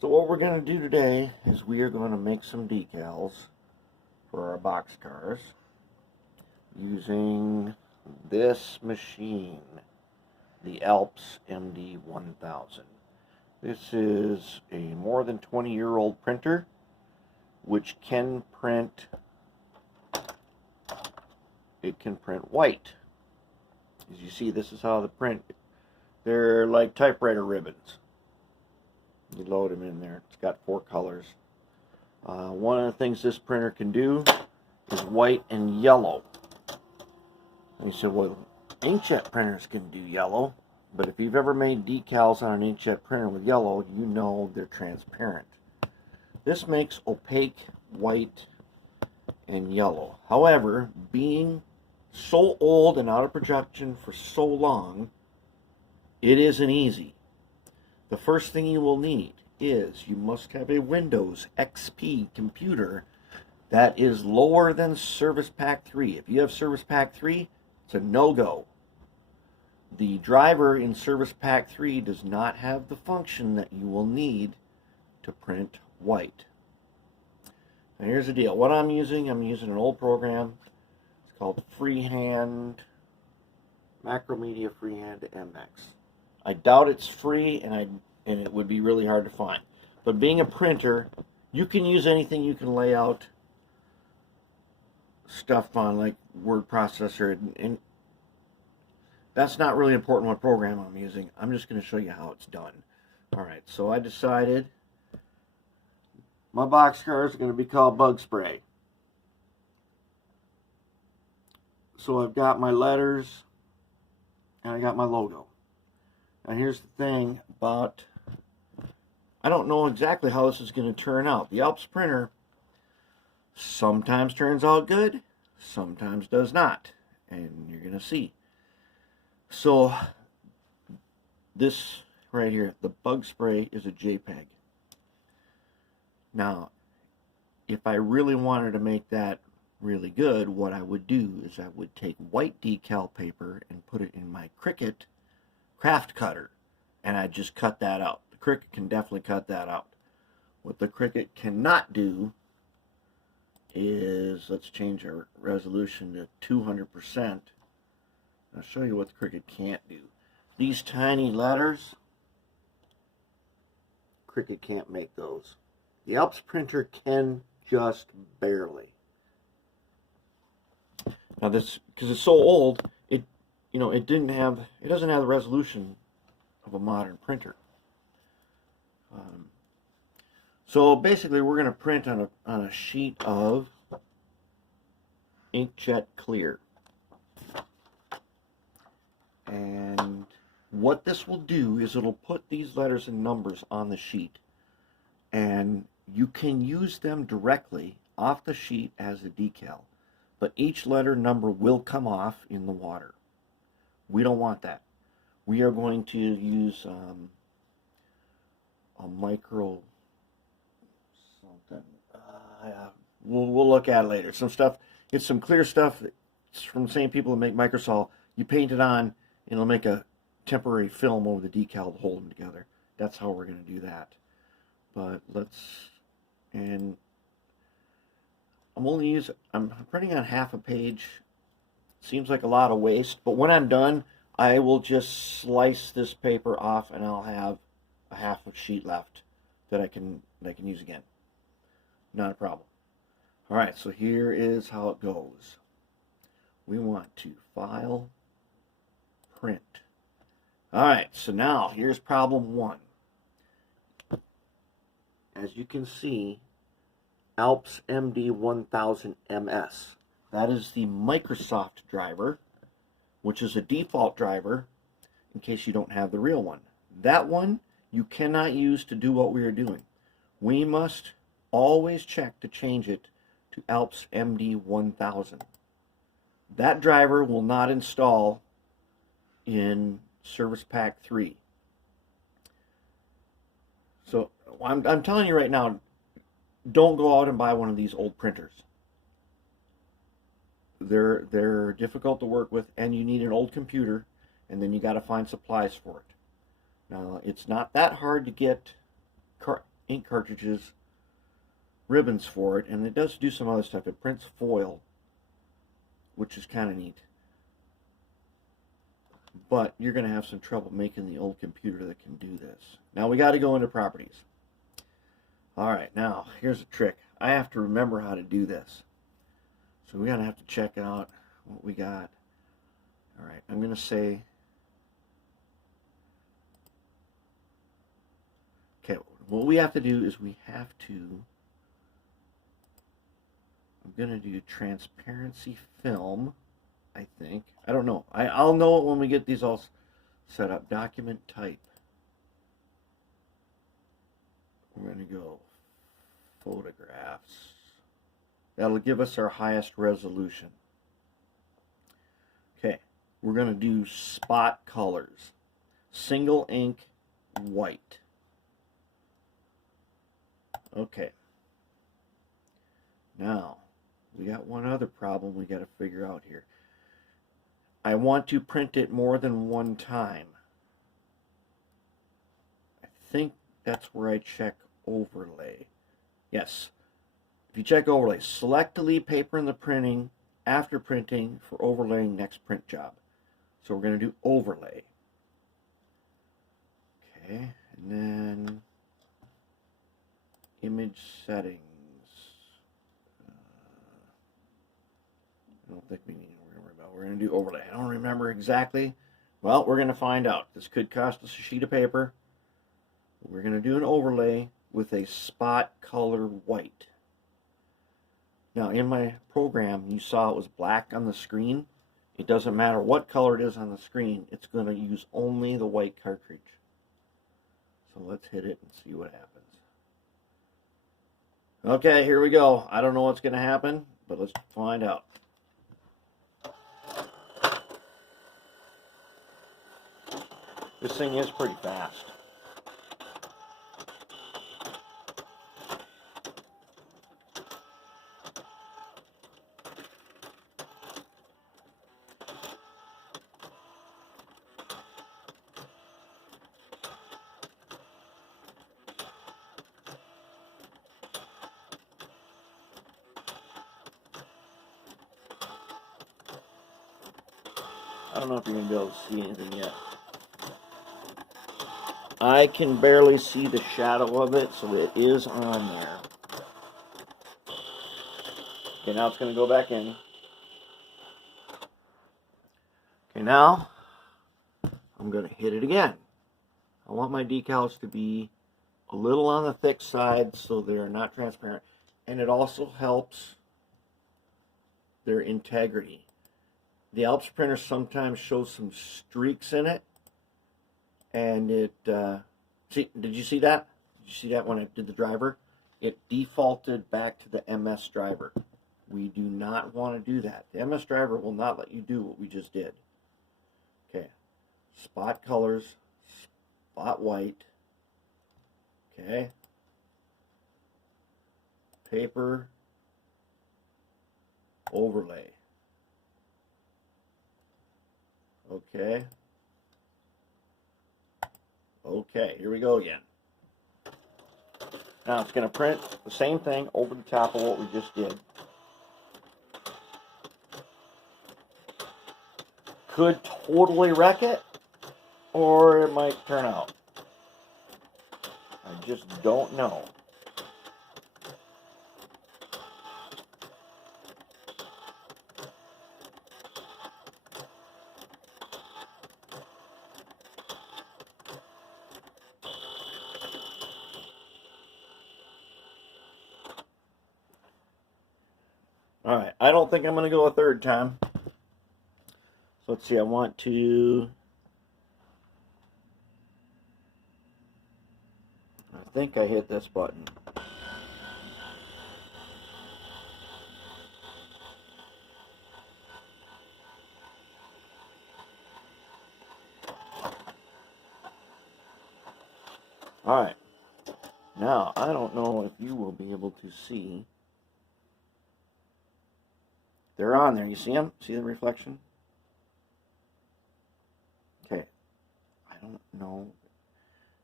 So what we're going to do today is we are going to make some decals for our boxcars using this machine, the ALPS MD 1000. This is a more than 20-year-old printer which can print, white. As you see, this is how the print, they're like typewriter ribbons. You load them in there. It's got 4 colors. One of the things this printer can do is white and yellow. And you said, well, inkjet printers can do yellow, but if you've ever made decals on an inkjet printer with yellow, you know they're transparent. This makes opaque white and yellow. However, being so old and out of production for so long, it isn't easy. The first thing you will need is you must have a Windows XP computer that is lower than Service Pack 3. If you have Service Pack 3, it's a no-go. The driver in Service Pack 3 does not have the function that you will need to print white. Now here's the deal. What I'm using an old program. It's called Freehand, Macromedia Freehand MX. I doubt it's free, and it would be really hard to find. But being a printer, you can use anything you can lay out stuff on, like word processor, and that's not really important what program I'm using. I'm just going to show you how it's done. Alright, so I decided my boxcars are going to be called Bug Spray. So I've got my letters and I got my logo. And here's the thing about, I don't know exactly how this is going to turn out. The ALPS printer sometimes turns out good, sometimes does not. And you're going to see. So this right here, the Bug Spray, is a JPEG. Now, if I really wanted to make that really good, what I would do is I would take white decal paper and put it in my Cricut craft cutter, and I just cut that out. The Cricut can definitely cut that out. What the Cricut cannot do is, let's change our resolution to 200%. I'll show you what the Cricut can't do. These tiny letters, Cricut can't make those. The ALPS printer can just barely. Now this, because it's so old, it doesn't have the resolution of a modern printer. So basically, we're going to print on a sheet of inkjet clear, and what this will do is it'll put these letters and numbers on the sheet, and you can use them directly off the sheet as a decal, but each letter number will come off in the water. We don't want that. We are going to use a micro something. We'll look at it later. Some stuff, it's some clear stuff. It's from the same people that make Microsol. You paint it on, and it'll make a temporary film over the decal to hold them together. That's how we're going to do that. But and I'm printing on half a page. Seems like a lot of waste, but when I'm done, I will just slice this paper off, and I'll have a half a sheet left that I can use again. Not a problem. All right, so here is how it goes. We want to file, print. All right, so now here's problem 1. As you can see, ALPS MD 1000 MS. That is the Microsoft driver, which is a default driver in case you don't have the real one. That one you cannot use to do what we are doing. We must always check to change it to ALPS MD 1000. That driver will not install in Service Pack 3. So I'm telling you right now, don't go out and buy one of these old printers. They're difficult to work with, and you need an old computer, and then you got to find supplies for it. Now, it's not that hard to get ink cartridges, ribbons for it, and it does do some other stuff. It prints foil, which is kind of neat. But you're going to have some trouble making the old computer that can do this. Now we got to go into properties. Alright, now here's a trick. I have to remember how to do this. So we're going to have to check out what we got. Alright, I'm going to say, okay, what we have to do is we have to, I'm going to do transparency film, I think. I don't know. I'll know it when we get these all set up. Document type. We're going to go photographs. That'll give us our highest resolution. Okay, we're going to do spot colors. Single ink white. Okay. Now, we got one other problem we got to figure out here. I want to print it more than one time. I think that's where I check overlay. Yes. If you check overlay, select delete paper in the printing after printing for overlaying next print job. So we're going to do overlay. Okay, and then image settings. I don't think we need to worry about. We're going to do overlay. I don't remember exactly. Well, we're going to find out. This could cost us a sheet of paper. We're going to do an overlay with a spot color white. Now, in my program, you saw it was black on the screen. It doesn't matter what color it is on the screen. It's going to use only the white cartridge. So let's hit it and see what happens. Okay, here we go. I don't know what's going to happen, but let's find out. This thing is pretty fast. I don't know if you're going to be able to see anything yet. I can barely see the shadow of it, so it is on there. Okay, now it's going to go back in. Okay, now I'm going to hit it again. I want my decals to be a little on the thick side so they're not transparent. And it also helps their integrity. The ALPS printer sometimes shows some streaks in it. And it, did you see that? Did you see that when I did the driver? It defaulted back to the MS driver. We do not want to do that. The MS driver will not let you do what we just did. Okay, spot colors, spot white. Okay, paper, overlay. Okay. Okay, here we go again. Now it's going to print the same thing over the top of what we just did. Could totally wreck it, or it might turn out. I just don't know. Alright, I don't think I'm going to go a third time. So let's see, I want to... I think I hit this button. Alright, now I don't know if you will be able to see. They're on there. You see them? See the reflection? Okay. I don't know.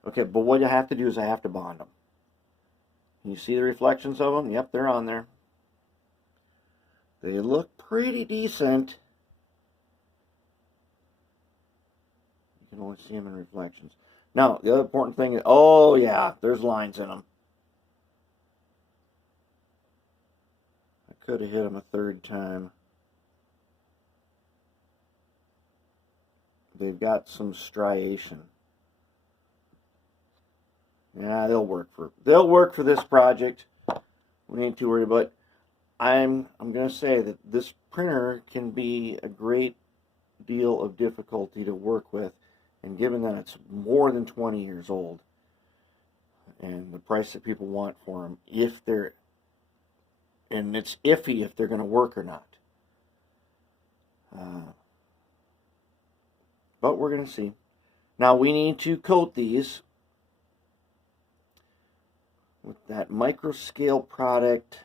Okay, but what I have to do is I have to bond them. Can you see the reflections of them? Yep, they're on there. They look pretty decent. You can only see them in reflections. Now, the other important thing is, oh yeah, there's lines in them. I could have hit them a third time. They've got some striation. Yeah, they'll work for this project. We ain't too worried about it. I'm going to say that this printer can be a great deal of difficulty to work with, and given that it's more than 20 years old and the price that people want for them, and it's iffy if they're going to work or not. But we're going to see. Now we need to coat these with that micro scale product.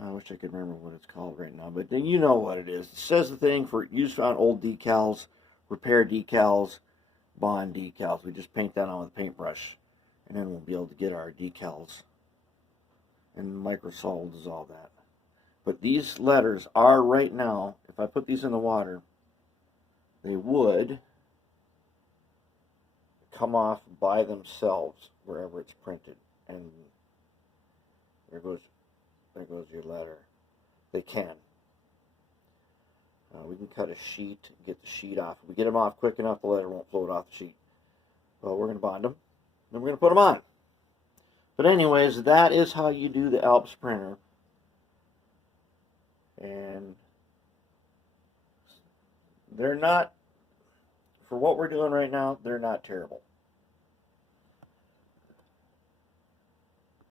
I wish I could remember what it's called right now, but you know what it is. It says the thing for use on old decals, repair decals, bond decals. We just paint that on with a paintbrush, and then we'll be able to get our decals. And microsol does all that. But these letters are right now, if I put these in the water, they would come off by themselves wherever it's printed. And there goes your letter. They can. We can cut a sheet, get the sheet off. If we get them off quick enough, the letter won't float off the sheet. Well, we're going to bond them, then we're going to put them on. But anyways, that is how you do the ALPS printer. And they're not, for what we're doing right now, they're not terrible.